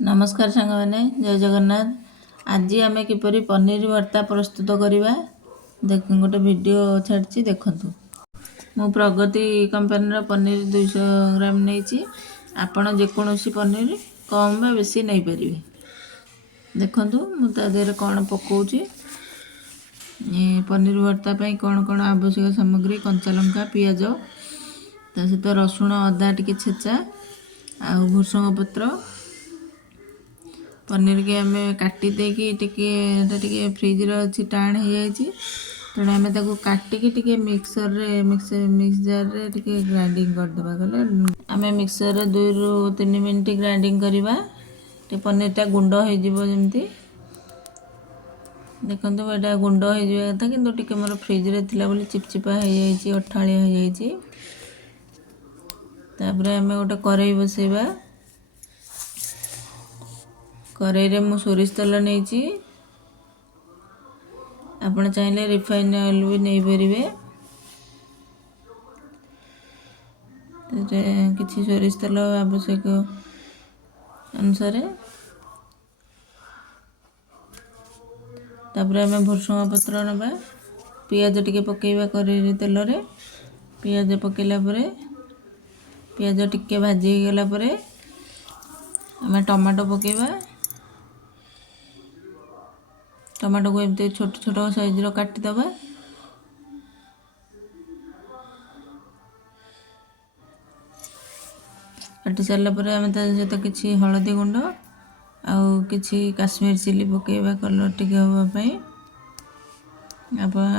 नमस्कार सांग मैंने जय जगन्नाथ। आज आम किपरि पनीर भर्ता प्रस्तुत करवा देख गोटे वीडियो छाड़ी देखु। मु प्रगति कंपनी पनीर 200 ग्राम नहीं आपण जेकोसी पनीर कम बा बेसी नहीं पारे। देखु मुझे कौन पकाऊँगी पनीर भर्ता कौन कौन आवश्यक सामग्री कंचा लंका पियाज ता सहित रसुण अदा टी छेचा आ भूसंग पत्र पनीर के आम काटी देकी फ्रिज अच्छी टाण हो जाए तेणु आम काटिकी मिक्स जार रे ग्राइंडिंग करदे गले आम मिक्सर रे 2 ରୁ 3 मिनट ग्राइंडिंग करवा पनीरटा गुंड होमती। देखो यहाँ गुंड हो कथा कि मोर फ्रिज रे थिला बोली चिपचिपा हो जाए अठालिया हो जाए। आम गोटे कड़ाई बसैबा कड़ाई रे मु सोरिष तेल नहीं आपण चाहिए रिफाइन ऑयल भी नहीं पारे। किसी सोरिष तेल आवश्यक अनुसार तापर आम भुसुंग पत्र नवा पियाज टिके पकेबा कड़ाई तेल रे पियाज पकेला पियाज टिके भाजी गला आम टमाटो पकेबा। टमाटो को एमती छोट छोट साइज रो काटिदबा। काटी सारा आम सहित किसी हलदी गुंड आउ किसी काश्मीर चिली पकेबा कलर टिके होगापाई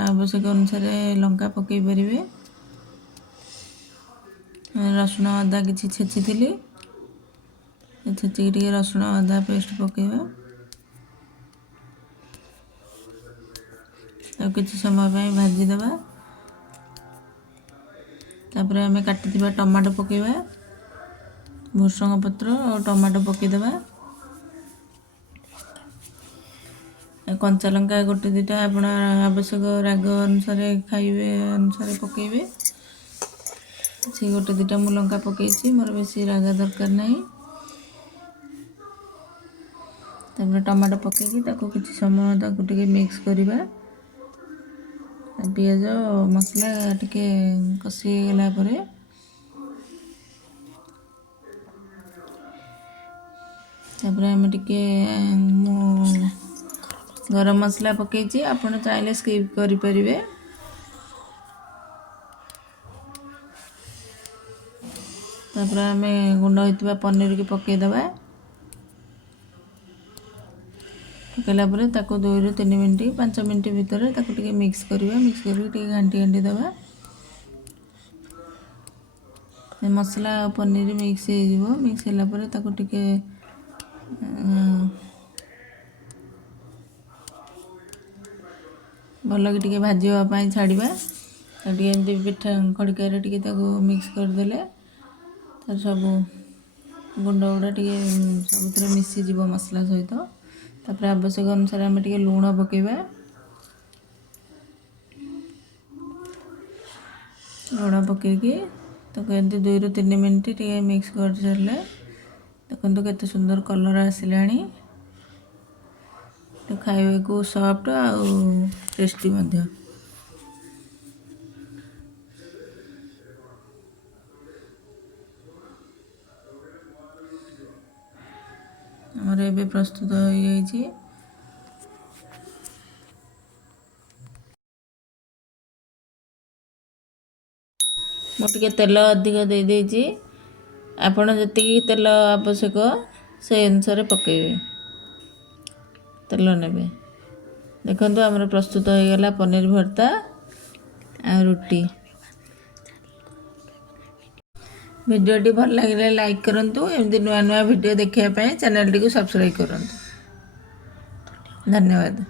आवश्यक अनुसार लंका पकई पारे। रसुण अदा किसी छेची छेचिकी रसुण अदा पेस्ट पकेबा तो किसी समय भाजीदबा। तापर आम काटी टमाटो पकेबा भुसंग पत्र और टमाटो पकेदबा। कंचा लंका गोटे दुटा आप आवश्यक राग अनुसार खाइबे अनुसार पकेबे से गोटे दुटा मु लंका पकई मोर बेसी राग दरकार नहीं। तापर टमाटो पकईकी किसी समय टे मिक्स करवा पियाज मसला टिके कषि गला आम टिके गरम मसला पकई आपड़ चाहिए स्किप करें। तापर आम गुंड होता पनीर की पकईदबा पकईला 2 ରୁ 3 मिनट 5 मिनट भितर टे मिक्स करवा मिक्स करके घाटी घाटी दबा मसला पनीर मिक्स हो मिक्स होगा टे भल कि भाजवाई छाड़ा एमती पिठा खड़िकार मिक्स करदे तर सब गुंड गुड़ा टे सब मिसीज मसला सहित। तापर आवश्यक अनुसार आम टे लुण पकेबा लुण पकईकी एमती 2 ରୁ 3 मिनट टे मिक्स कर सारे देखो केते सुंदर कलर आसला खाइबा को सॉफ्ट आउ टेस्टी मध्य। आमर ए प्रस्तुत हो जाइए। मुझे तेल अधिक दे देजी आपण जी तेल आवश्यक से अनुसार पकेबे तेल ने देखो आमर प्रस्तुत हो गला पनीर भर्ता आ रुटी। वीडियोटी भल लगे लाइक करूँ एमती नुआ नुआ वीडियो देखापी चैनल टी सब्सक्राइब करूँ। धन्यवाद।